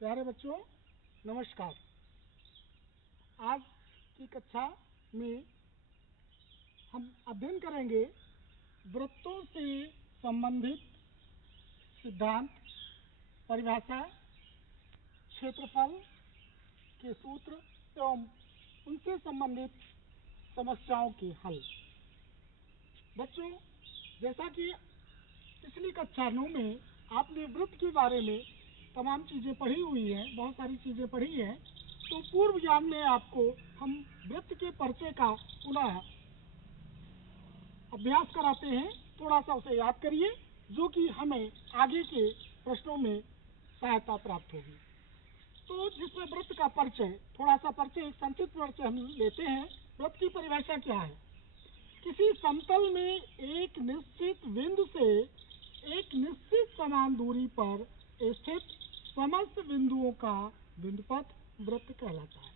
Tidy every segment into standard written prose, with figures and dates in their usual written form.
प्यारे बच्चों, नमस्कार। आज की कक्षा में हम अध्ययन करेंगे वृत्तों से संबंधित सिद्धांत, परिभाषा, क्षेत्रफल के सूत्र एवं उनसे संबंधित समस्याओं के हल। बच्चों, जैसा कि पिछली कक्षाओं में आपने वृत्त के बारे में तमाम चीज़ें पढ़ी हुई हैं, बहुत सारी चीज़ें पढ़ी हैं, तो पूर्व ज्ञान में आपको हम वृत्त के परिचय का पुनः अभ्यास कराते हैं। थोड़ा सा उसे याद करिए, जो कि हमें आगे के प्रश्नों में सहायता प्राप्त होगी। तो जिसमें वृत्त का परिचय, थोड़ा सा परिचय, एक संक्षिप्त परिचय हम लेते हैं। वृत्त की परिभाषा क्या है? किसी समतल में एक निश्चित बिंदु से एक निश्चित समान दूरी पर स्थित समस्त बिंदुओं का बिंदुपथ वृत्त कहलाता है।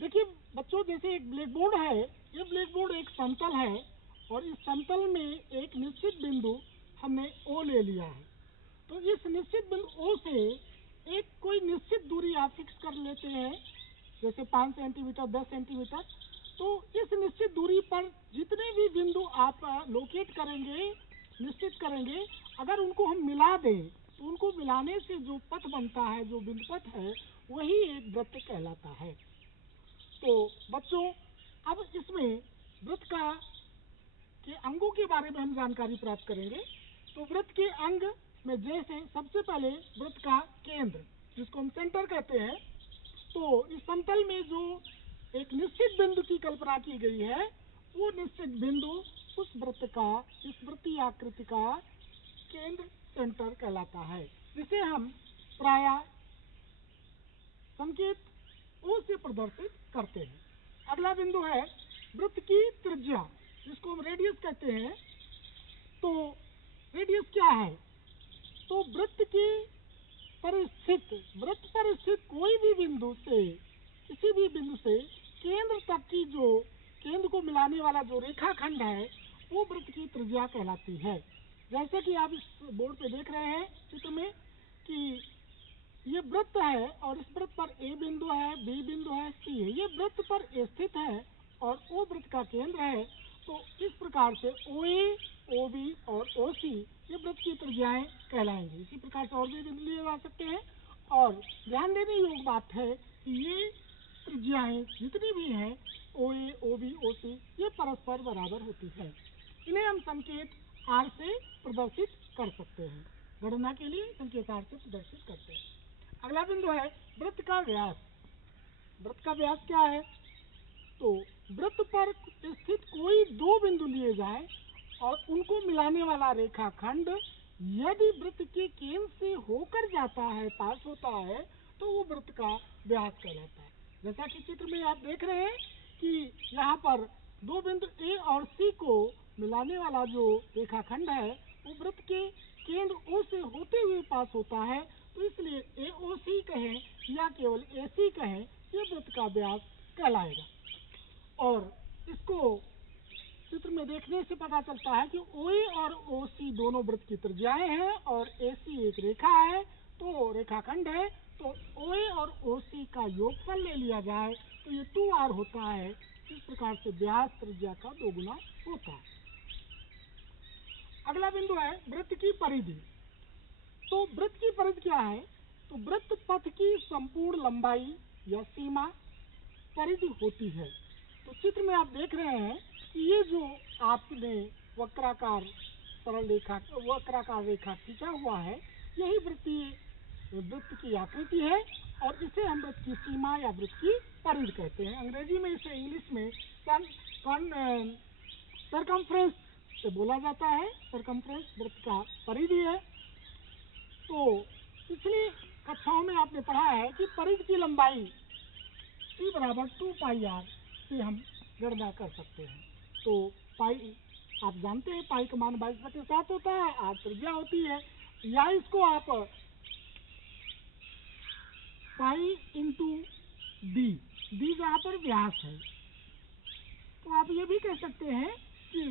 देखिए बच्चों, जैसे एक ब्लैक बोर्ड है, ये ब्लैक बोर्ड एक समतल है और इस समतल में एक निश्चित बिंदु हमने O ले लिया है। तो इस निश्चित बिंदु O से एक कोई निश्चित दूरी आप फिक्स कर लेते हैं, जैसे 5 सेंटीमीटर, 10 सेंटीमीटर। तो इस निश्चित दूरी पर जितने भी बिंदु आप लोकेट करेंगे, निश्चित करेंगे, अगर उनको हम मिला दें तो उनको मिलाने से जो पथ बनता है, जो बिंदु पथ है, वही एक वृत्त कहलाता है। तो बच्चों, अब इसमें वृत्त के अंगों के बारे में हम जानकारी प्राप्त करेंगे। तो वृत्त के अंग में जैसे सबसे पहले वृत्त का केंद्र, जिसको हम सेंटर कहते हैं, तो इस समतल में जो एक निश्चित बिंदु की कल्पना की गई है, वो निश्चित बिंदु उस वृत्त का, इस वृत्तीय आकृति का केंद्र, सेंटर कहलाता है, जिसे हम प्रायः संकेत O से प्रदर्शित करते हैं। अगला बिंदु है वृत्त की त्रिज्या, जिसको हम रेडियस कहते हैं। तो रेडियस क्या है? तो वृत्त पर स्थित कोई भी बिंदु से, किसी भी बिंदु से केंद्र तक की, जो केंद्र को मिलाने वाला जो रेखाखंड है, वो वृत्त की त्रिज्या कहलाती है। जैसे कि आप इस बोर्ड पे देख रहे हैं चित्र में कि ये वृत्त है और इस वृत्त पर A बिंदु है, B बिंदु है, C है। ये वृत्त पर स्थित है और O वृत्त का केंद्र है। तो इस प्रकार से OA, OB और OC ये वृत्त की त्रिज्याएं कहलाएंगी। इसी प्रकार से और भी बिंदु लिए जा सकते हैं। और ध्यान देने योग्य बात है कि ये त्रिज्याएं जितनी भी हैं, OA, OB, OC, ये परस्पर बराबर होती है। इन्हें हम संकेत R से प्रदर्शित कर सकते हैं। गणना के लिए संकेत R से प्रदर्शित करते हैं। अगला बिंदु है वृत्त का व्यास। वृत्त का व्यास क्या है? तो वृत्त पर स्थित कोई दो बिंदु लिए जाएं और उनको मिलाने वाला रेखाखंड यदि वृत्त के केंद्र से होकर जाता है, पास होता है, तो वो वृत्त का व्यास कहलाता है। जैसा कि चित्र में आप देख रहे हैं कि यहाँ पर दो बिंदु A और C को मिलाने वाला जो रेखाखंड है, वो वृत्त के केंद्र O से होते हुए पास होता है। तो इसलिए AOC कहें या केवल AC कहें, ये वृत्त का व्यास कहलाएगा। और इसको चित्र में देखने से पता चलता है कि OA और OC दोनों वृत्त की त्रिज्याएं हैं और AC एक रेखा है, तो रेखाखंड है। तो OA और OC का योगफल ले लिया जाए तो ये 2R होता है। इस प्रकार से व्यास त्रिज्या का दोगुना होता है। अगला बिंदु है वृत्त की परिधि। तो वृत्त की परिधि क्या है? तो वृत्त पथ की संपूर्ण लंबाई या सीमा परिधि होती है। तो चित्र में आप देख रहे हैं कि ये जो आपने वक्राकार रेखा खींचा हुआ है, यही वृत्त की आकृति है और इसे हम वृत्त की सीमा या वृत्त की परिधि कहते हैं। अंग्रेजी में इसे इंग्लिश में सरकमफ्रेंस से बोला जाता है। सरकमफ्रेंस वृत्त का परिधि है। तो पिछली कक्षाओं में आपने पढ़ा है कि परिधि की लंबाई C बराबर 2πr से हम गणना कर सकते हैं। तो पाई आप जानते हैं, पाई का मान 22/7 होता है, r त्रिज्या होती है, या इसको आप पाई इंटू d जहाँ पर व्यास है। तो आप ये भी कह सकते हैं कि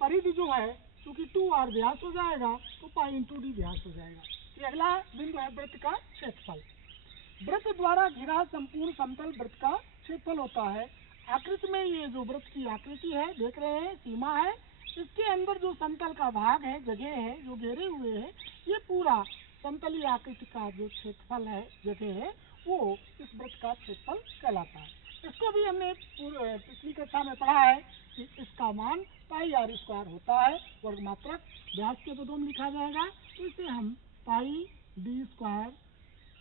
परिधि जो है, क्योंकि 2r व्यास हो जाएगा, तो पाई इंटू d व्यास हो जाएगा। ये अगला बिंदु है वृत्त का क्षेत्रफल। वृत्त द्वारा घिरा संपूर्ण समतल वृत्त का क्षेत्रफल होता है। आकृति में ये जो वृत्त की आकृति है देख रहे हैं, सीमा है, इसके अंदर जो समतल का भाग है, जगह है जो घेरे हुए है, ये पूरा समतलीय आकृति का जो क्षेत्रफल है, जगह है, वो इस वृत्त का क्षेत्रफल कहलाता है। इसको भी हमने पिछली कक्षा में पढ़ा है कि इसका मान पाई आर स्क्वायर होता है। वर्ग मात्रक व्यास के पदों में लिखा जाएगा, तो इसे हम पाई डी स्क्वायर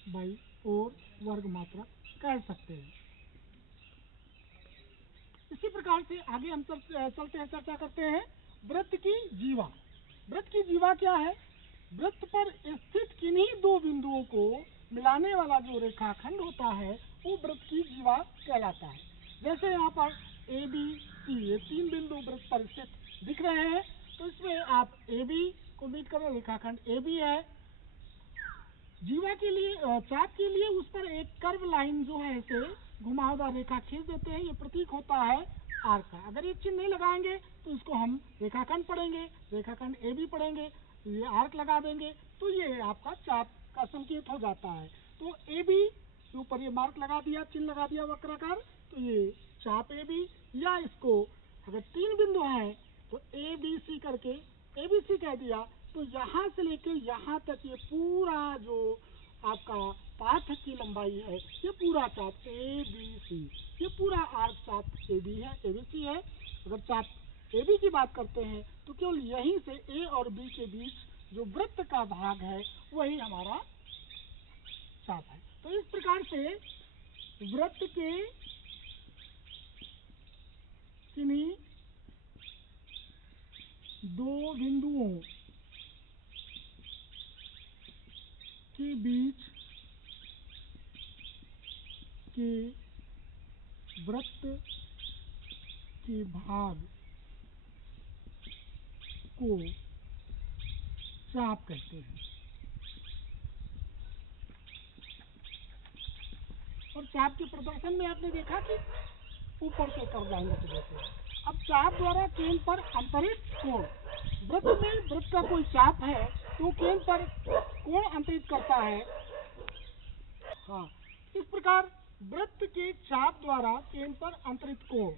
बाई 4 वर्ग मात्रक कह सकते हैं। इसी प्रकार से आगे हम चलते हैं, चर्चा करते हैं वृत्त की जीवा। वृत्त की जीवा क्या है? वृत्त पर स्थित किन्हीं दो बिंदुओं को मिलाने वाला जो रेखाखंड होता है वो वृत्त की जीवा कहलाता है। जैसे यहाँ पर ए बी सी, ये 3 बिंदु वृत्त पर स्थित दिख रहे हैं, तो इसमें आप ए बी को मीट करें, रेखाखंड ए बी है। जीवा के लिए, चाप के लिए उस पर एक कर्व लाइन जो है इसे घुमावदार रेखा खींच देते हैं, ये प्रतीक होता है आर्क का। अगर ये चिन्ह नहीं लगाएंगे तो इसको हम रेखाखंड पढ़ेंगे, रेखाखंड ए बी पढ़ेंगे, ये आर्क लगा देंगे तो ये आपका चाप का संकेत हो जाता है। तो ए बी के ऊपर ये मार्क लगा दिया, चिन्ह लगा दिया वक्राकार, तो ये चाप ए बी। या इसको अगर 3 बिंदु हैं तो ए बी सी करके ए बी सी कह दिया, तो यहाँ से लेके यहाँ तक ये पूरा जो आपका पाथ की लंबाई है, ये पूरा चाप ए बी सी, ये पूरा आर्क चाप ए बी है, ए बी सी है। अगर चाप ए बी की बात करते हैं तो केवल यहीं से ए और बी के बीच जो वृत्त का भाग है वही हमारा चाप है। तो इस प्रकार से वृत्त के किन्हीं दो बिंदुओं के बीच के वृत्त के भाग को चाप कहते हैं। और चाप के प्रदर्शन में आपने देखा कि ऊपर से कर जाएंगे तो देखते हैं। अब चाप द्वारा केंद्र पर अंतरित कोण, वृत्त में वृत्त का कोई चाप है तो केंद्र पर कोण अंतरित करता है। हाँ, इस प्रकार वृत्त के चाप द्वारा केंद्र पर अंतरित कोण,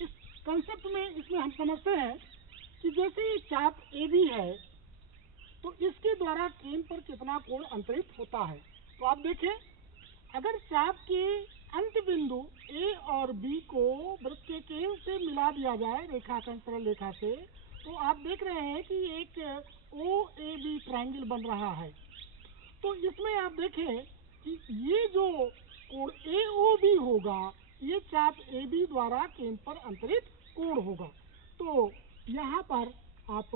इस कंसेप्ट में इसमें हम समझते हैं कि जैसे ये चाप ए बी है तो इसके द्वारा केंद्र पर कितना कोण अंतरित होता है। तो आप देखें, अगर चाप के अंत बिंदु ए और बी को वृत्त के केंद्र से मिला दिया जाए रेखाखंड सरल रेखा से, तो आप देख रहे हैं कि एक ओ ए बी ट्रायंगल बन रहा है। तो इसमें आप देखें कि ये जो कोण ए ओ बी होगा, ये चाप ए बी द्वारा केंद्र पर अंतरित कोण होगा। तो यहाँ पर आप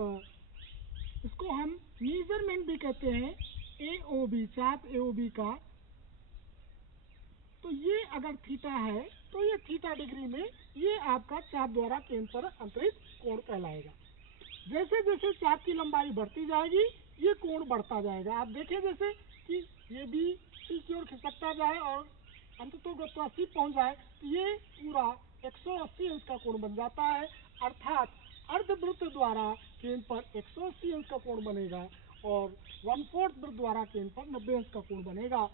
इसको हम मेजरमेंट भी कहते हैं, ए ओ बी, चाप ए ओ बी का। तो ये अगर थीटा है तो ये थीटा डिग्री में ये आपका चाप द्वारा केंद्र पर अंतरित कोण कहलाएगा। जैसे जैसे चाप की लंबाई बढ़ती जाएगी ये कोण बढ़ता जाएगा। आप देखें जैसे कि ये बी सी की ओर खिसकता जाए और अंततः सी पहुंच जाए तो ये पूरा 180 अंश का कोण बन जाता है, अर्थात अर्धवृत्त द्वारा केंद्र पर 180 अंश का कोण बनेगा और 1/4 वृत्त द्वारा केंद्र पर 90 अंश का कोण बनेगा।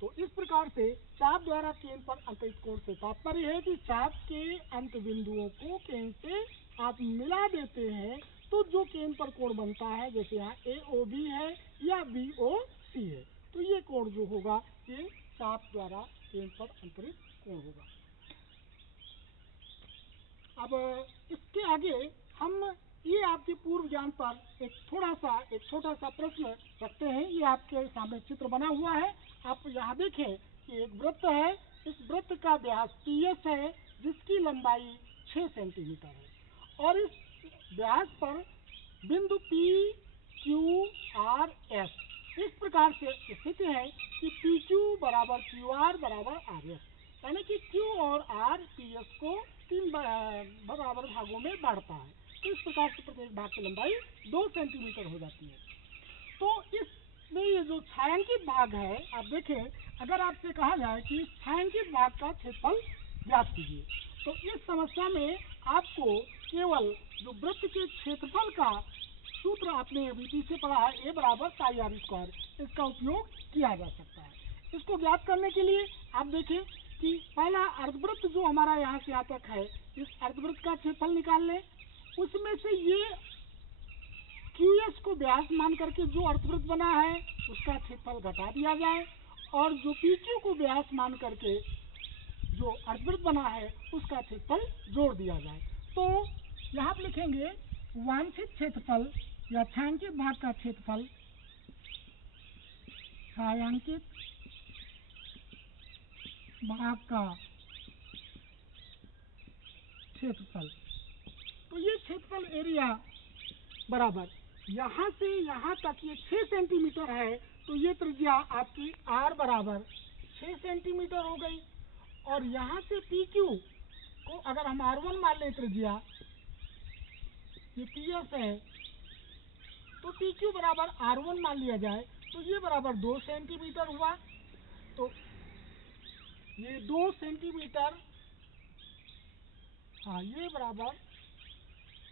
तो इस प्रकार से चाप द्वारा केंद्र पर अंतरित कोण से तात्पर्य है कि चाप के अंत बिंदुओं को केंद्र से आप मिला देते हैं तो जो केंद्र पर कोण बनता है, जैसे यहाँ ए ओ बी है या बी ओ सी है, तो ये कोण जो होगा ये चाप द्वारा केंद्र पर अंतरित कोण होगा। अब इसके आगे हम ये आपके पूर्व ज्ञान पर एक छोटा सा प्रश्न रखते हैं। ये आपके सामने चित्र बना हुआ है, आप यहाँ देखें कि एक वृत्त है, इस वृत्त का व्यास PS है जिसकी लंबाई 6 सेंटीमीटर है और इस व्यास पर बिंदु P Q R S इस प्रकार से स्थित है कि PQ बराबर QR बराबर RS, यानी कि Q और R PS को 3 बराबर भागों में बांटता है। तो इस प्रकार से प्रत्येक भाग की लंबाई 2 सेंटीमीटर हो जाती है। तो इसमें ये जो छायांकित भाग है, आप देखें, अगर आपसे कहा जाए कि छायांकित भाग का क्षेत्रफल ज्ञात कीजिए, तो इस समस्या में आपको केवल जो वृत्त के क्षेत्रफल का सूत्र आपने अभी पीछे पढ़ा है, a बराबर पाई आर स्क्वायर, इसका उपयोग किया जा सकता है। इसको ज्ञात करने के लिए आप देखें कि पहला अर्धवृत्त जो हमारा यहाँ से यहाँ तक है, इस अर्धवृत्त का क्षेत्रफल निकाल लें। उसमें से ये QS को व्यास मान करके जो अर्धवृत्त बना है उसका क्षेत्रफल घटा दिया जाए, और जो PQ को व्यास मान करके जो अर्धवृत्त बना है उसका क्षेत्रफल जोड़ दिया जाए। तो यहाँ पर लिखेंगे वांछित क्षेत्रफल या छायांकित भाग का क्षेत्रफल, छायांकित भाग का क्षेत्रफल। तो ये क्षेत्रफल एरिया बराबर यहाँ से यहाँ तक ये 6 सेंटीमीटर है, तो ये त्रिज्या आपकी R बराबर 6 सेंटीमीटर हो गई। और यहाँ से PQ को अगर हम R1 मान लें त्रिज्या, ये PS है, तो PQ बराबर R1 मान लिया जाए, तो ये बराबर 2 सेंटीमीटर हुआ। तो ये 2 सेंटीमीटर, हाँ ये बराबर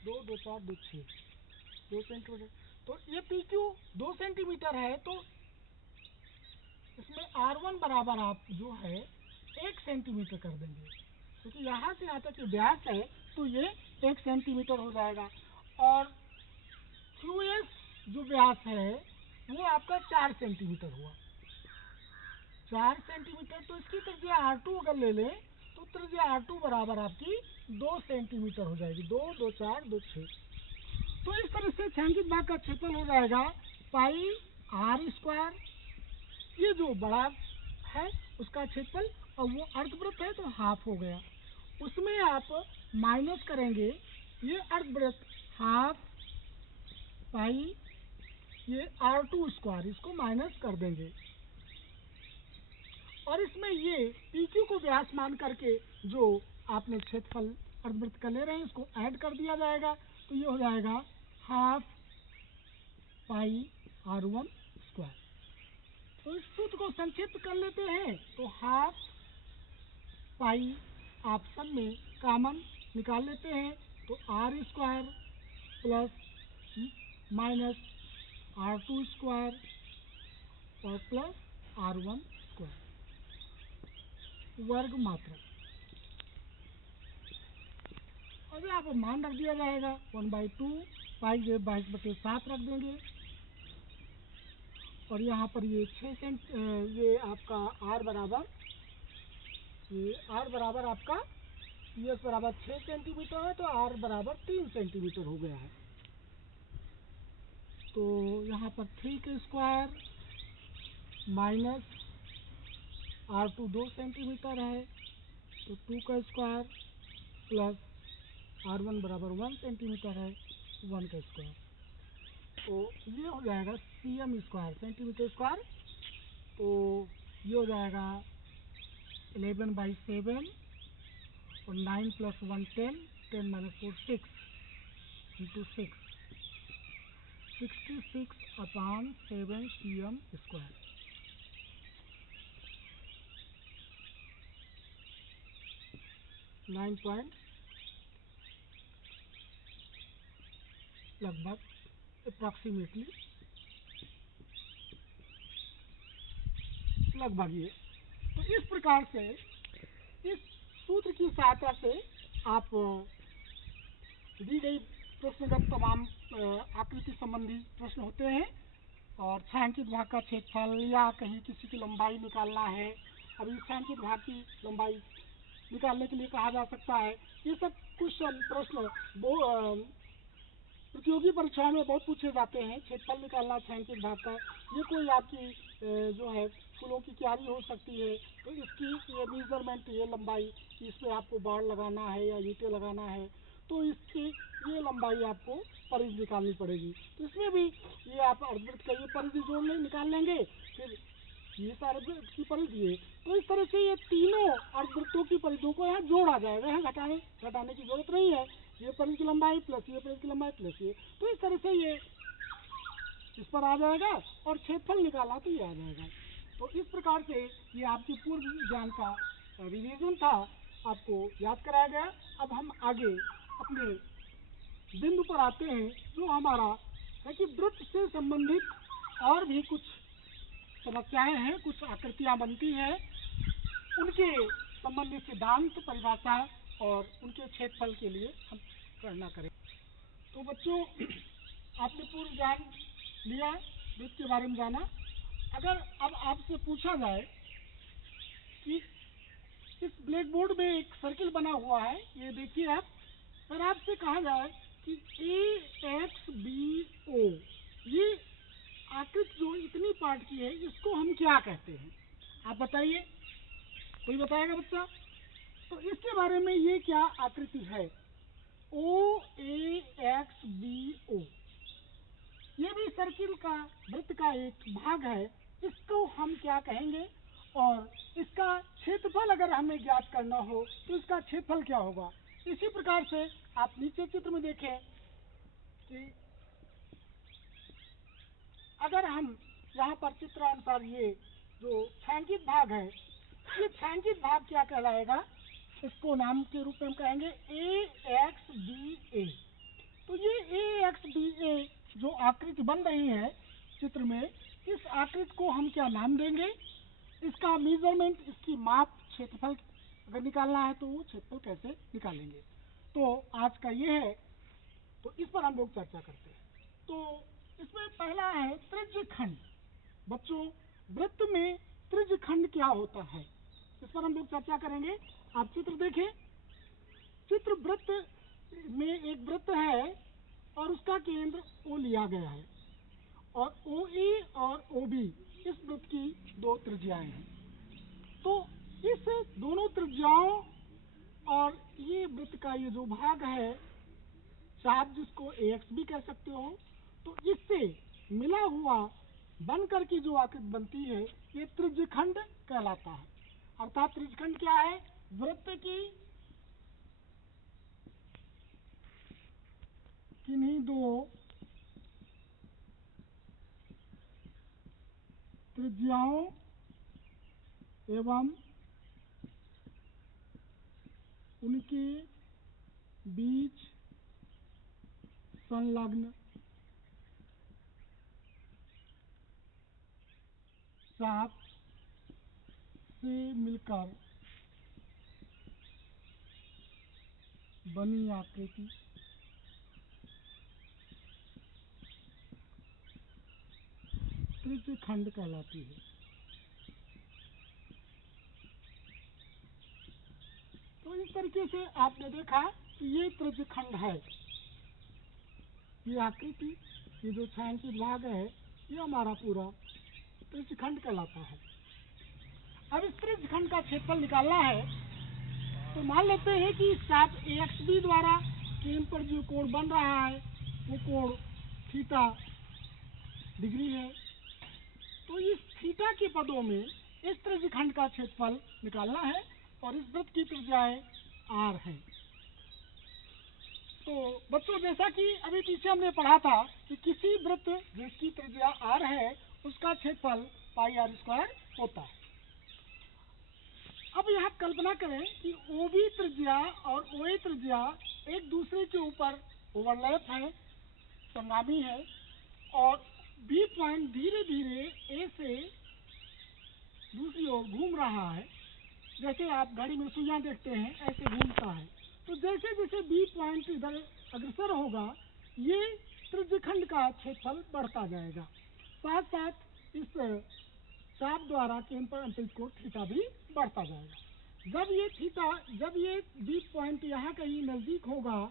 2 2 4 2 6 2 सेंटीमीटर। तो ये PQ 2 सेंटीमीटर है, तो इसमें R1 बराबर आप जो है 1 सेंटीमीटर कर देंगे, क्योंकि यहाँ से यहाँ तक ये व्यास है, तो ये 1 सेंटीमीटर हो जाएगा। और QS जो व्यास है वो आपका 4 सेंटीमीटर हुआ, 4 सेंटीमीटर। तो इसकी त्रिज्या R2 अगर ले लें तो त्रिज्या R2 बराबर आपकी 2 सेंटीमीटर हो जाएगी, 2 2 4 2 6। तो इस तरह से छायांकित भाग का क्षेत्रफल हो जाएगा पाई R स्क्वायर, ये जो बड़ा है उसका क्षेत्रफल, और वो अर्धवृत्त है तो हाफ हो गया। उसमें आप माइनस करेंगे ये अर्धवृत्त हाफ पाई ये R2 स्क्वायर, इसको माइनस कर देंगे। और इसमें ये PQ को व्यास मान करके जो आपने क्षेत्रफल अर्धवृत्त का ले रहे हैं इसको ऐड कर दिया जाएगा, तो ये हो जाएगा हाफ पाई R1 स्क्वायर। तो इस सूत्र को संक्षिप्त कर लेते हैं, तो हाफ पाई आप सब में कॉमन निकाल लेते हैं, तो R square plus minus R2 square और प्लस R1 स्क्वायर वर्ग मात्रा। अब यहाँ पर मान रख दिया जाएगा 1/2 पाई जे 22/7 रख देंगे। और यहाँ पर ये 6 सेंट, ये आपका R बराबर, ये R बराबर आपका PS बराबर 6 सेंटीमीटर है, तो R बराबर 3 सेंटीमीटर हो गया है। तो यहाँ पर 3 का स्क्वायर माइनस R2 2 सेंटीमीटर है, तो 2 का स्क्वायर प्लस R1 बराबर 1 सेंटीमीटर है, 1 का स्क्वायर। तो ये हो जाएगा CM स्क्वायर, सेंटीमीटर स्क्वायर। तो ये हो जाएगा 11/7 और 9 + 1 10, 10 - 4 6 into 6, 66/7 CM स्क्वायर। लगभग अप्रॉक्सीमेटली लगभग ये। तो इस प्रकार से इस सूत्र की सहायता से आप दी गई प्रश्नगत तमाम आकृति संबंधी प्रश्न होते हैं, और छायांकित भाग का क्षेत्रफल या कहीं किसी की लंबाई निकालना है, अभी छायांकित भाग की लंबाई निकालने के लिए कहा जा सकता है। ये सब कुछ प्रश्न प्रतियोगी परीक्षाओं में बहुत पूछे जाते हैं। क्षेत्रफल निकालना छायांकित भाग का, ये कोई आपकी जो है फूलों की क्यारी हो सकती है, तो इसकी ये मेजरमेंट, ये लंबाई, इस पर आपको बाड़ लगाना है या ईंटें लगाना है, तो इसकी ये लंबाई आपको परिधि निकालनी पड़ेगी। तो इसमें भी ये आप अर्धवृत्त का ये परिधि जोड़ ले निकाल लेंगे, फिर ये सारे अर्धवृत्त की परिधि है। तो इस तरह से ये तीनों अर्धवृत्तों की परिधियों को यहाँ जोड़ा जाएगा, यहाँ घटाने की जरूरत नहीं है। ये परिधि की लंबाई प्लस ये परिधि की लंबाई प्लस ये, तो इस तरह से ये इस पर आ जाएगा, और क्षेत्रफल निकाला तो ये आ जाएगा। तो इस प्रकार से ये आपकी पूर्व ज्ञान का रिवीजन था, आपको याद कराया गया। अब हम आगे अपने बिंदु पर आते हैं, जो हमारा कि वृत्त से संबंधित और भी कुछ समस्याएं हैं, कुछ आकृतियां बनती हैं, उनके संबंधित सिद्धांत, परिभाषा और उनके क्षेत्रफल के लिए हम गणना करें। तो बच्चों, आपने पूर्व ज्ञान लिया, वृत्त के बारे में जाना। अगर अब आपसे पूछा जाए कि इस ब्लैक बोर्ड में एक सर्किल बना हुआ है, ये देखिए आप, अगर आपसे कहा जाए कि AXBO, ये आकृति जो इतनी पार्ट की है, इसको हम क्या कहते हैं? आप बताइए, कोई बताएगा बच्चा? तो इसके बारे में ये क्या आकृति है? OAXBO, ये भी सर्किल का, वृत्त का एक भाग है। इसको हम क्या कहेंगे? और इसका क्षेत्रफल अगर हमें ज्ञात करना हो तो इसका क्षेत्रफल क्या होगा? इसी प्रकार से आप नीचे चित्र में देखें कि अगर हम यहाँ पर चित्रानुसार ये जो छायांकित भाग है, ये छायांकित भाग क्या कहलाएगा? इसको नाम के रूप में हम कहेंगे AXBA। तो ये AXBA जो आकृति बन रही है चित्र में, इस आकृति को हम क्या नाम देंगे? इसका मेजरमेंट, इसकी माप, क्षेत्रफल अगर निकालना है तो वो क्षेत्रफल कैसे निकालेंगे? तो आज का ये है, तो इस पर हम लोग चर्चा करते हैं। तो इसमें पहला है त्रिज्यखंड। बच्चों, वृत्त में त्रिज्यखंड क्या होता है, इस पर हम लोग चर्चा करेंगे। आप चित्र देखें, चित्र वृत्त में एक वृत्त है और उसका केंद्र O लिया गया है, और OA और OB इस वृत्त की दो त्रिज्याएं हैं। तो इस दोनों त्रिज्याओं और ये वृत्त का ये जो भाग है, चाप, जिसको AX भी कह सकते हो, तो इससे मिला हुआ बनकर की जो आकृति बनती है, ये त्रिज्यखंड कहलाता है। अर्थात त्रिज्यखंड क्या है? वृत्त की किन्हीं दो त्रिज्याओं एवं उनके बीच संलग्न चाप से मिलकर बनी आकृति त्रिज्यखंड कहलाती है। तो इस तरीके से आपने देखा कि ये त्रिज्यखंड है, ये आकृति, ये जो छायांकित भाग है, ये हमारा पूरा त्रिज्यखंड कहलाता है। अब इस त्रिज्यखंड का क्षेत्रफल निकालना है, तो मान लेते हैं कि चाप AXB द्वारा केंद्र पर जो कोण बन रहा है वो कोण थीटा डिग्री है। तो इस थीटा के पदों में इस त्रिज्यखंड का क्षेत्रफल निकालना है, और इस वृत्त की त्रिज्याएं R है। तो बच्चों, जैसा कि अभी पीछे हमने पढ़ा था कि किसी वृत्त जिसकी त्रिज्या R है, उसका क्षेत्रफल πr² होता है। अब यहाँ कल्पना करें कि OB त्रिज्या और OA त्रिज्या एक दूसरे के ऊपर ओवरलैप है, संगामी है, और B पॉइंट धीरे धीरे A से दूसरी ओर घूम रहा है। जैसे आप घड़ी में सुइयां देखते हैं, ऐसे घूमता है। तो जैसे जैसे B पॉइंट इधर अग्रसर होगा, ये त्रिज्यखंड का क्षेत्रफल बढ़ता जाएगा। साथ साथ इस चाप द्वारा केंद्र पर अंतरित कोण थीटा भी बढ़ता जाएगा। जब ये B पॉइंट यहाँ कहीं नजदीक होगा,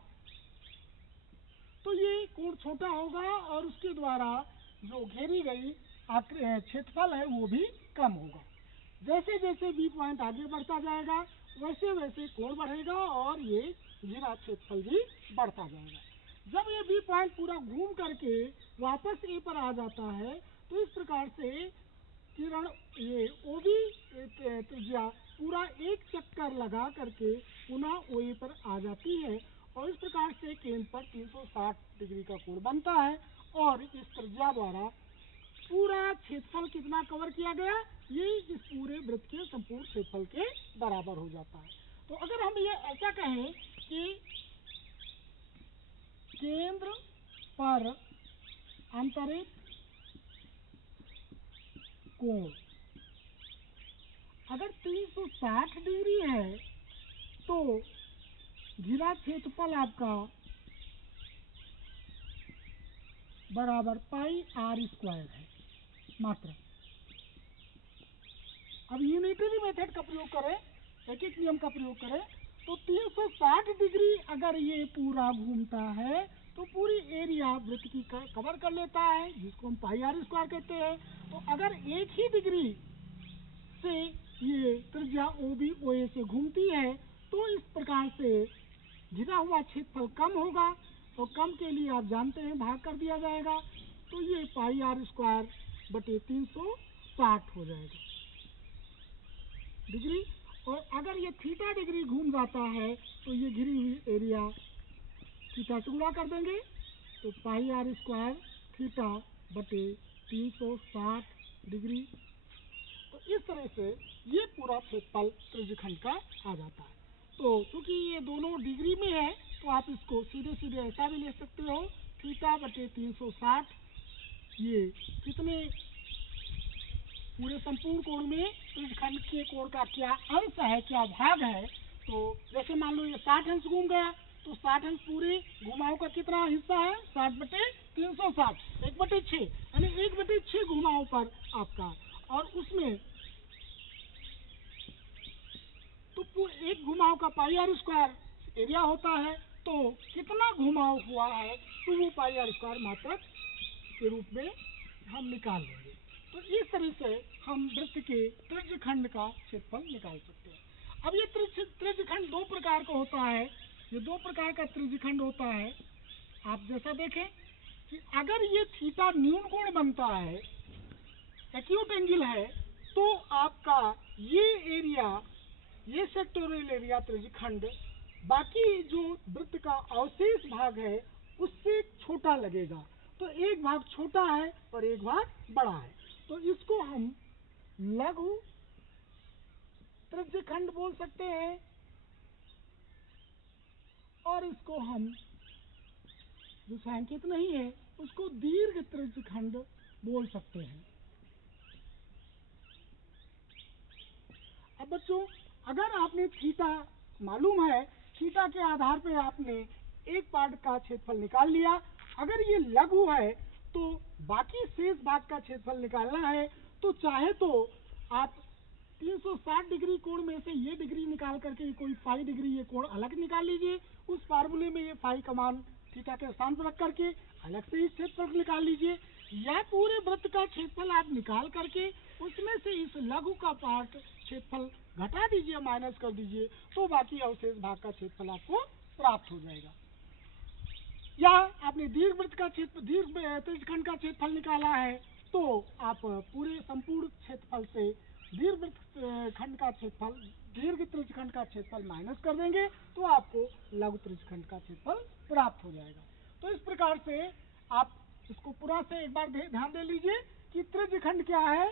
तो ये कोण छोटा होगा और उसके द्वारा जो घेरी गई क्षेत्रफल है वो भी कम होगा। जैसे जैसे B पॉइंट आगे बढ़ता जाएगा, वैसे वैसे कोण बढ़ेगा और ये घेरा क्षेत्रफल भी बढ़ता जाएगा। जब ये B पॉइंट पूरा घूम करके वापस A पर आ जाता है, तो इस प्रकार से किरण ये OB त्रिज्या पूरा एक चक्कर लगा करके पुनः OA पर आ जाती है, और इस प्रकार से केंद्र पर 360 डिग्री का कोण बनता है, और इस त्रिज्या द्वारा पूरा क्षेत्रफल कितना कवर किया गया? ये इस पूरे वृत्त के संपूर्ण क्षेत्रफल के बराबर हो जाता है। तो अगर हम ये ऐसा कहें कि केंद्र पर आंतरिक कोण। अगर 360 डिग्री है तो घिरा क्षेत्रफल आपका बराबर पाई आर स्क्वायर है मात्रा। अब यूनिटरी मेथड का प्रयोग करें, एक एक नियम का प्रयोग करें, तो 360 डिग्री अगर ये पूरा घूमता है तो पूरी एरिया वृत्त की कवर कर लेता है, जिसको हम पाई आर स्क्वायर कहते हैं। तो अगर एक ही डिग्री से ये त्रिज्या OB OA से घूमती है तो इस प्रकार से घिरा हुआ क्षेत्रफल कम होगा। तो कम के लिए आप जानते हैं भाग कर दिया जाएगा, तो ये पाई आर स्क्वायर बटे 360 हो जाएगा डिग्री। और अगर ये थीटा डिग्री घूम जाता है तो ये घिरी हुई एरिया थीटा से गुणा कर देंगे, तो पाई आर स्क्वायर थीटा बटे 360 डिग्री। तो इस तरह से ये पूरा क्षेत्रफल त्रिज्यखंड का आ जाता है। तो चूंकि ये दोनों डिग्री में है तो आप इसको सीधे सीधे ऐसा भी ले सकते हो, थीटा बटे 360 ये कितने पूरे संपूर्ण कोण में त्रिज्यखंड के कोण का क्या अंश है, क्या भाग है। तो जैसे मान लो ये 60 अंश घूम गया तो 60 अंश पूरे घुमाव का कितना हिस्सा है, 60 बटे 360, 1/6 यानी 1/6 घुमाव पर आपका। और उसमें तो एक घुमाव का पाई आर स्क्वायर एरिया होता है, तो कितना घुमाव हुआ है तो वो पाई आर स्क्वायर मात्रक के रूप में हम निकाल लेंगे। तो इस तरह से हम वृत्त के त्रिज्यखंड का क्षेत्रफल निकाल सकते हैं। अब ये त्रिज्यखंड दो प्रकार का होता है, ये दो प्रकार का त्रिज्यखंड होता है। आप जैसा देखें कि अगर ये थीटा न्यून कोण बनता है, एक्यूट एंगल है, तो आपका ये एरिया, ये सेक्टोरियल एरिया त्रिज्यखंड बाकी जो वृत्त का अवशेष भाग है उससे छोटा लगेगा। तो एक भाग छोटा है और एक भाग बड़ा है, तो इसको हम लघु त्रिज्यखंड बोल सकते हैं, और इसको हम जो सांकेत नहीं है उसको दीर्घ त्रिज्यखंड बोल सकते हैं। अब बच्चों, अगर आपने थीटा मालूम है, थीटा के आधार पे आपने एक पार्ट का क्षेत्रफल निकाल लिया। अगर ये लघु है तो बाकी शेष भाग का क्षेत्रफल निकालना है, तो चाहे तो आप 360 डिग्री कोण में से ये डिग्री निकाल करके कोई फाई डिग्री ये कोण अलग निकाल लीजिए, उस फार्मूले में ये फाई का मान थीटा के स्थान पर रख करके अलग से ही क्षेत्रफल निकाल लीजिए, या पूरे वृत्त का क्षेत्रफल आप निकाल करके उसमें से इस लघु का पार्ट क्षेत्रफल घटा दीजिए, माइनस कर दीजिए, तो बाकी अवशेष भाग का क्षेत्रफल आपको प्राप्त हो जाएगा। या आपने दीर्घ वृत्त का दीर्घ त्रिज्यखंड का क्षेत्रफल निकाला है, तो आप पूरे संपूर्ण क्षेत्रफल से दीर्घ वृत्त खंड का क्षेत्रफल, दीर्घ त्रिज्यखंड का क्षेत्रफल माइनस कर देंगे, तो आपको लघु त्रिज्यखंड का क्षेत्रफल प्राप्त हो जाएगा। तो इस प्रकार से आप इसको पूरा से एक बार ध्यान दे लीजिए कि त्रिज्यखंड क्या है,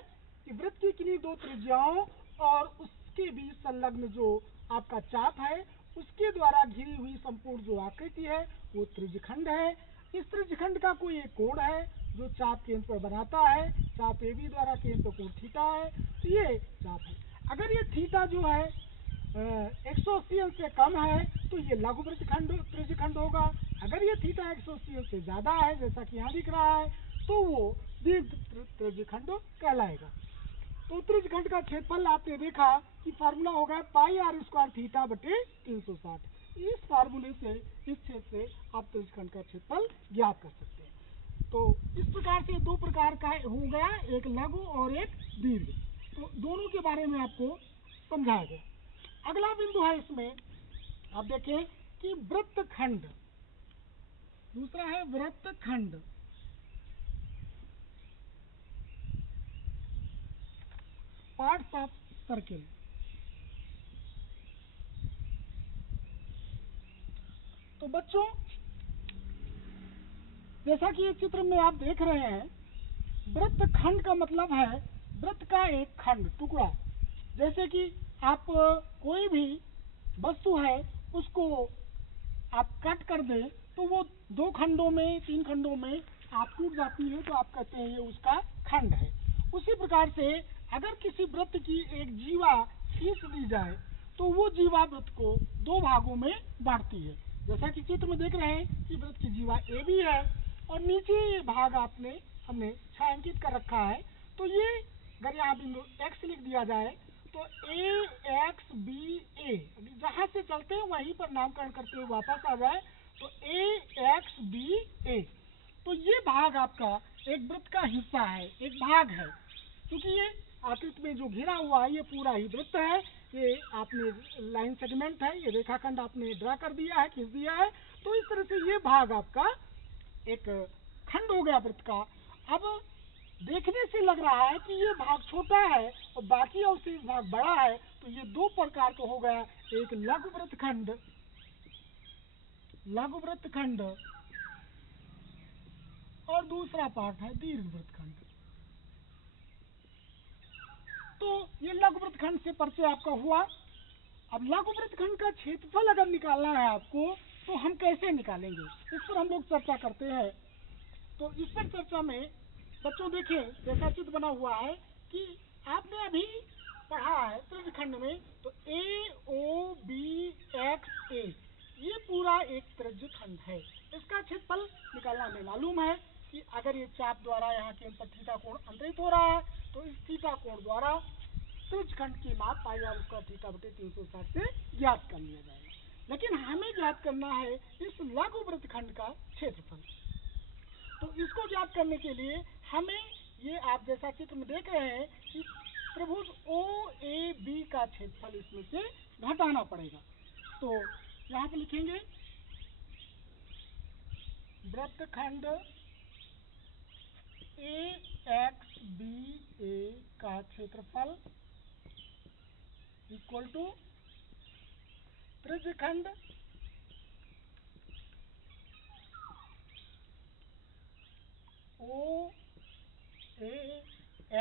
कि वृत्त की किन्हीं दो त्रिज्याओं और उसके बीच संलग्न जो आपका चाप है उसके द्वारा घिरी हुई संपूर्ण जो आकृति है वो त्रिज्यखंड है। इस त्रिज्यखंड का कोई एक कोण है जो चाप केंद्र पर बनाता है, चाप AB द्वारा केंद्र पर कोण थीटा है, तो ये चाप है। अगर ये थीटा जो है 180 अंश से कम है तो ये लघु त्रिज्यखंड होगा। अगर ये थीटा 180 अंश से ज्यादा है, जैसा कि यहाँ दिख रहा है, तो वो दीर्घ त्रिज्यखंड कहलाएगा। तो त्रिज्यखंड का क्षेत्रफल आपने देखा कि फार्मूला होगा पाई आर स्क्वायर थीटा बटे 360। इस फार्मूले से, इस क्षेत्र से आप त्रिज्यखंड का क्षेत्रफल ज्ञात कर सकते हैं। तो इस प्रकार से दो प्रकार का हो गया, एक लघु और एक दीर्घ। तो दोनों के बारे में आपको समझाया गया। अगला बिंदु है इसमें, आप देखें कि वृत्तखंड, दूसरा है वृत्तखंड। Parts of circle. तो बच्चों, जैसा कि इस चित्र में आप देख रहे हैं, वृत्तखंड का मतलब है वृत्त का एक खंड, टुकड़ा। जैसे कि आप कोई भी वस्तु है उसको आप कट कर दें तो वो 2 खंडों में, 3 खंडों में आप टूट जाती है तो आप कहते हैं ये उसका खंड है। उसी प्रकार से अगर किसी वृत्त की एक जीवा खींच दी जाए तो वो जीवा वृत्त को दो भागों में बांटती है। जैसा कि चित्र में देख रहे हैं कि वृत्त की जीवा ए भी है और नीचे ये भाग हमने छायांकित कर रखा है। तो ये अगर यहाँ बिंदु x लिख दिया जाए तो ए एक्स बी ए, जहाँ से चलते हैं वहीं पर नामकरण करते हुए वापस आ जाए तो ए एक्स बी ए। तो ये भाग आपका एक वृत्त का हिस्सा है, एक भाग है। क्योंकि ये आकृति में जो घिरा हुआ है ये पूरा ही वृत्त है। ये आपने लाइन सेगमेंट है, ये रेखाखंड आपने ड्रा कर दिया है, खींच दिया है। तो इस तरह से ये भाग आपका एक खंड हो गया वृत्त का। अब देखने से लग रहा है कि ये भाग छोटा है और बाकी अवशेष भाग बड़ा है, तो ये दो प्रकार का हो गया, एक लघु वृत्त खंड और दूसरा पार्ट है दीर्घ वृत्त खंड। तो ये लघु वृत्त खंड से परिचय आपका हुआ। अब लघु वृत्त खंड का क्षेत्रफल अगर निकालना है आपको तो हम कैसे निकालेंगे, इस पर हम लोग चर्चा करते हैं। तो इस पर चर्चा में बच्चों देखें जैसा चित्र बना हुआ है कि आपने अभी पढ़ा है त्रिज्य खंड में, तो ए ओ बी एक्स ए ये पूरा एक त्रिज्य खंड है। इसका क्षेत्रफल निकालना हमें मालूम है कि अगर ये चाप द्वारा यहाँ केंद्र पर थीटा कोण अंतरित हो रहा है तो इस थीटा कोण द्वारा त्रिज्य खंड की माप पाई और उसका थीटा बटे 360 से ज्ञात कर लिया जाएगा। लेकिन हमें ज्ञात करना है इस लघु वृत्त खंड का क्षेत्रफल। तो इसको ज्ञात करने के लिए हमें ये आप जैसा चित्र में देख रहे हैं कि त्रिभुज ओ ए बी का क्षेत्रफल इसमें से घटाना पड़ेगा। तो यहाँ पे लिखेंगे वृत्तखंड ए एक्स बी ए का क्षेत्रफल इक्वल टू त्रिज्यखंड O A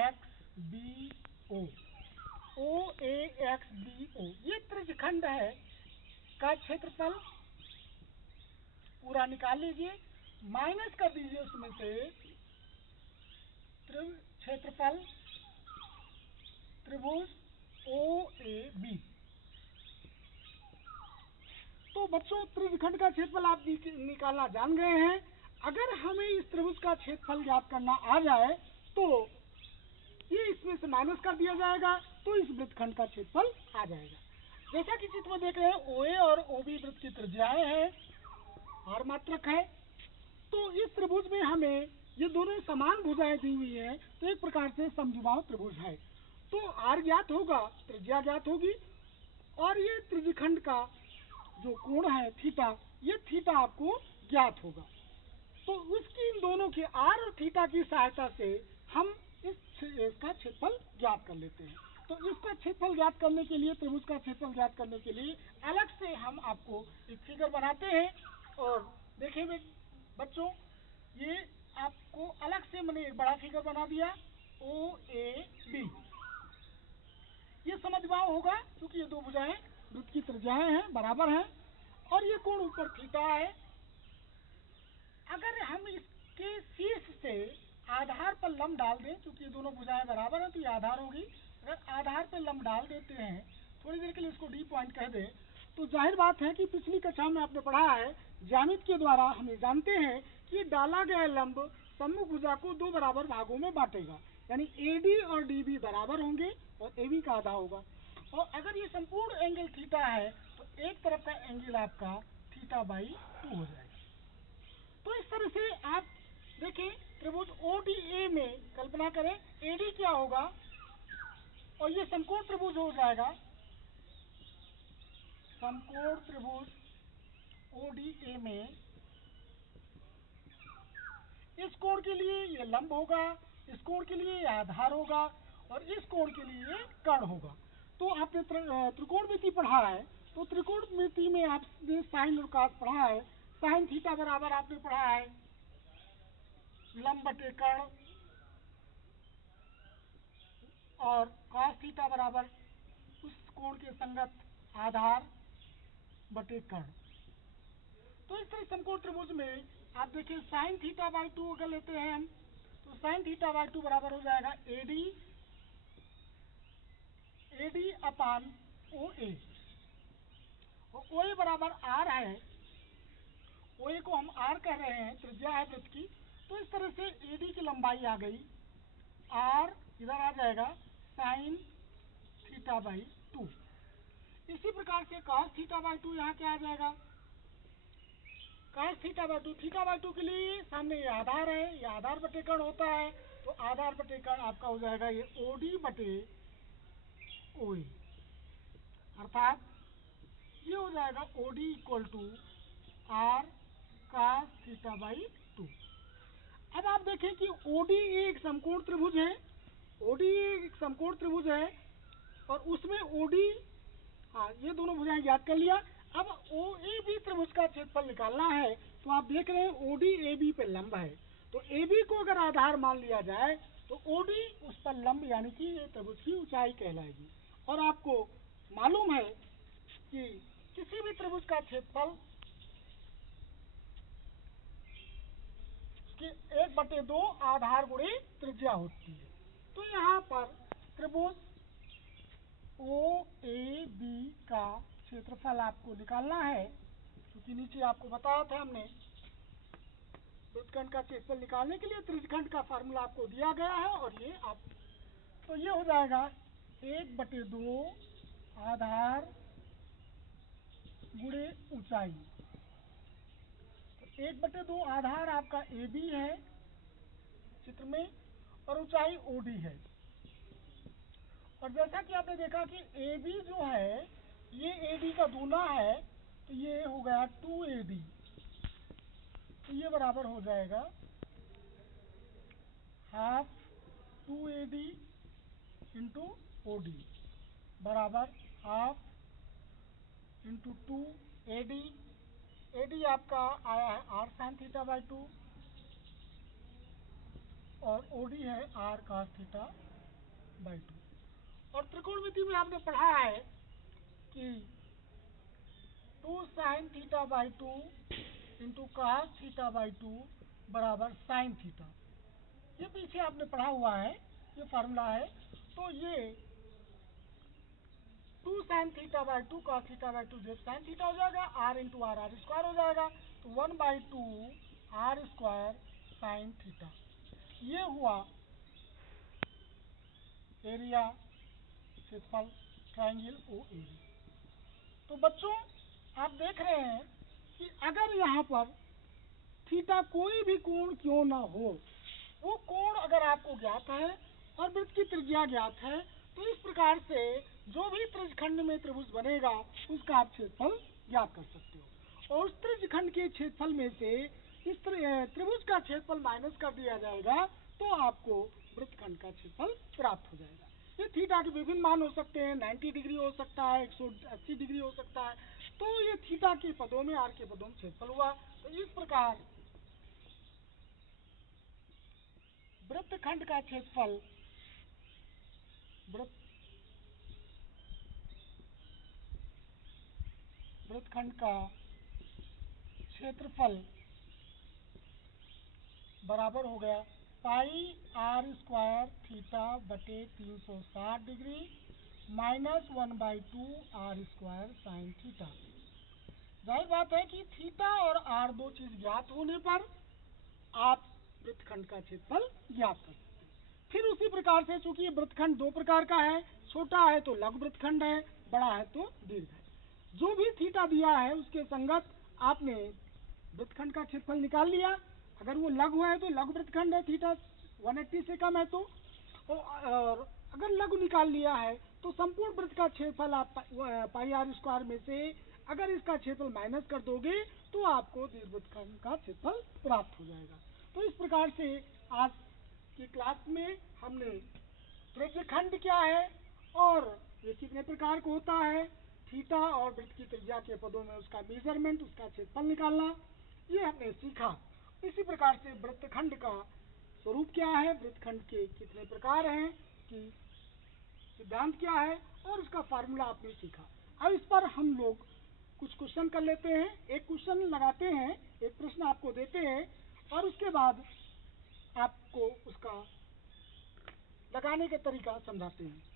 X B O, O A X B O ये त्रिज्यखंड है का क्षेत्रफल पूरा निकाल लीजिए, माइनस कर दीजिए उसमें से क्षेत्रफल त्रिभुज ओ ए बी। तो बच्चों त्रिज्यखंड का क्षेत्रफल आप निकालना जान गए हैं। अगर हमें इस त्रिभुज का क्षेत्रफल ज्ञात करना आ जाए तो ये इसमें से माइनस कर दिया जाएगा तो इस वृत्तखंड का क्षेत्रफल आ जाएगा। जैसा कि चित्र में देख रहे हैं ओए और ओबी वृत्त की त्रिज्याएं हैं, आर मात्रक है। तो इस त्रिभुज में हमें ये दोनों समान भुजाएं दी हुई है, तो एक प्रकार से समद्विबाहु त्रिभुज है। तो आर ज्ञात होगा, त्रिज्या ज्ञात होगी और ये त्रिज्यखंड का जो कोण है थीटा, ये थीटा आपको ज्ञात होगा। तो उसकी इन दोनों के आर और थीटा की सहायता से हम इसका क्षेत्रफल ज्ञात कर लेते हैं। तो इसका क्षेत्रफल ज्ञात करने के लिए, त्रिभुज का क्षेत्रफल ज्ञात करने के लिए अलग से हम आपको एक फिगर बनाते हैं। और देखिए बच्चों ये आपको अलग से मैंने एक बड़ा फिगर बना दिया ओ ए बी। ये समद्विबाहु होगा क्योंकि ये दो भुजाएं वृत्त की त्रिज्याएं हैं, बराबर हैं और ये कोण ऊपर थीटा है। अगर हम इसके शीर्ष से आधार पर लंब डाल दें, क्योंकि ये दोनों भुजाएं बराबर हैं तो ये आधार होगी। अगर आधार पर लंब डाल देते हैं, थोड़ी देर के लिए इसको डी पॉइंट कह दें, तो जाहिर बात है कि पिछली कक्षा में आपने पढ़ा है ज्यामिति के द्वारा हमें जानते हैं कि डाला गया लंब सम्मुख भुजा को दो बराबर भागों में बांटेगा, यानी एडी और डीबी बराबर होंगे और एबी का आधा होगा। और अगर ये संपूर्ण एंगल थीटा है तो एक तरफ का एंगल आपका थीटा बाई 2 हो जाएगा। तो इस तरह से आप देखें त्रिभुज ओडीए में कल्पना करें एडी क्या होगा और ये समकोण त्रिभुज हो जाएगा। समकोण त्रिभुज ओडीए में इस कोण के लिए ये लंब होगा, इस कोण के लिए ये आधार होगा और इस कोण के लिए ये कर्ण होगा। तो आपने त्रिकोणमिति पढ़ा है, तो त्रिकोणमिति में आपने साइन और कॉस पढ़ा है। साइन थीटा बराबर आपने पढ़ा है लंब बटे कर्ण और कॉस थीटा बराबर उस कोण के संगत आधार बटे कर्ण। तो इस तरह समकोण त्रिभुज में आप देखिए साइन थीटा बाई 2 अगर लेते हैं हम, तो साइन थीटा बाई 2 बराबर हो जाएगा एडी अपान ओ ए, और ओ ए बराबर आर है, ओ ए को हम आर कह रहे हैं, त्रिज्या है वृत्त की। तो इस तरह से एडी की लंबाई आ गई, आर इधर आ जाएगा साइन थीटा बाई 2। इसी प्रकार से कॉस थीटा बाई 2 यहाँ क्या आ जाएगा, cos theta by 2, theta by 2 के लिए सामने ये आधार है, ये आधार बटे कर्ण होता है, तो आधार बटे कर्ण आपका हो जाएगा ये ओडी बटे ओए, अर्थात ये हो जाएगा OD equal to R cos theta by 2। अब आप देखें कि ओडी एक समकोण त्रिभुज है, ओडी एक समकोण त्रिभुज है, और उसमें ओडी, हाँ ये दोनों भुजाएं ज्ञात कर लिया। अब ओ ए बी त्रिभुज का क्षेत्रफल निकालना है, तो आप देख रहे हैं ओडी ए बी पे लंब है, तो ए बी को अगर आधार मान लिया जाए तो ओडी उस पर लंब यानी कि ये त्रिभुज की ऊंचाई कहलाएगी। और आपको मालूम है कि किसी भी त्रिभुज का क्षेत्रफल उसकी 1/2 आधार गुणे त्रिज्या होती है। तो यहाँ पर त्रिभुज ओ ए बी का क्षेत्रफल आपको निकालना है, क्योंकि नीचे आपको बताया था हमने वृत्तखंड का क्षेत्रफल निकालने के लिए त्रिज्यखंड का फार्मूला आपको दिया गया है, और ये आप, तो ये हो जाएगा 1/2 आधार गुणे ऊंचाई। तो 1/2 आधार आपका ए बी है चित्र में, और ऊंचाई ओडी है। और जैसा कि आपने देखा कि ए बी जो है ये ए डी का दूना है, तो ये हो गया 2AD, तो ये बराबर हो जाएगा हाफ 2AD इंटू ओडी बराबर हाफ इंटू 2AD। एडी आपका आया है आर साइन थीटा बाई 2, और ओडी है आर कॉस थीटा बाई 2। और त्रिकोणमिति में आपने पढ़ा है कि 2 sine theta by 2 into cos theta by 2 बराबर साइन थीटा, ये पीछे आपने पढ़ा हुआ है, ये फार्मूला है। तो ये 2 sine theta by 2 cos theta by 2 जब साइन थीटा हो जाएगा, R into R R square हो जाएगा, तो 1/2 आर स्क्वायर साइन थीटा, ये हुआ एरिया क्षेत्रफल ट्राइंगल ओ ए बी। तो बच्चों आप देख रहे हैं कि अगर यहाँ पर थीटा कोई भी कोण क्यों ना हो, वो कोण अगर आपको ज्ञात है और वृत्त की त्रिज्या ज्ञात है, तो इस प्रकार से जो भी त्रिज्यखंड में त्रिभुज बनेगा उसका आप क्षेत्रफल ज्ञात कर सकते हो। और उस त्रिज्यखंड के क्षेत्रफल में से इस त्रिभुज का क्षेत्रफल माइनस कर दिया जाएगा, तो आपको वृत्तखंड का क्षेत्रफल प्राप्त हो जाएगा। ये थीटा के विभिन्न मान हो सकते हैं, 90 डिग्री हो सकता है, 180 डिग्री हो सकता है। तो ये थीटा के पदों में, आर के पदों में क्षेत्रफल हुआ। तो इस प्रकार वृत्तखंड का क्षेत्रफल वृत्तखंड का क्षेत्रफल बराबर हो गया पाई आर स्क्वायर थीटा बटे 360 degree minus 1/2 R square sine theta. जाहिर बात है कि थीटा और आर दो चीज ज्ञात होने पर आप वृत्तखंड का क्षेत्रफल ज्ञात कर सकते हैं। फिर उसी प्रकार से, चूंकि वृत्तखंड दो प्रकार का है, छोटा है तो लघु वृत्तखंड है, बड़ा है तो दीर्घ है। जो भी थीटा दिया है उसके संगत आपने वृत्तखंड का क्षेत्रफल निकाल लिया। अगर वो लघु है तो लघु वृत्तखंड है, थीटा 180 से कम है तो, और अगर लघु निकाल लिया है तो संपूर्ण वृत्त का क्षेत्रफल आप पाई आर स्क्वायर में से अगर इसका क्षेत्रफल माइनस कर दोगे तो आपको दीर्घवृत्तखंड का क्षेत्रफल प्राप्त हो जाएगा। तो इस प्रकार से आज की क्लास में हमने त्रिज्यखंड क्या है और ये कितने प्रकार का होता है, थीटा और वृत्त की त्रिज्या के पदों में उसका मेजरमेंट, उसका क्षेत्रफल निकालना, ये हमने सीखा। इसी प्रकार से वृत्तखंड का स्वरूप क्या है, वृत्तखंड के कितने प्रकार हैं, कि सिद्धांत क्या है, और उसका फार्मूला आपने सीखा। अब इस पर हम लोग कुछ क्वेश्चन कर लेते हैं। एक क्वेश्चन लगाते हैं एक प्रश्न आपको देते हैं और उसके बाद आपको उसका लगाने का तरीका समझाते हैं।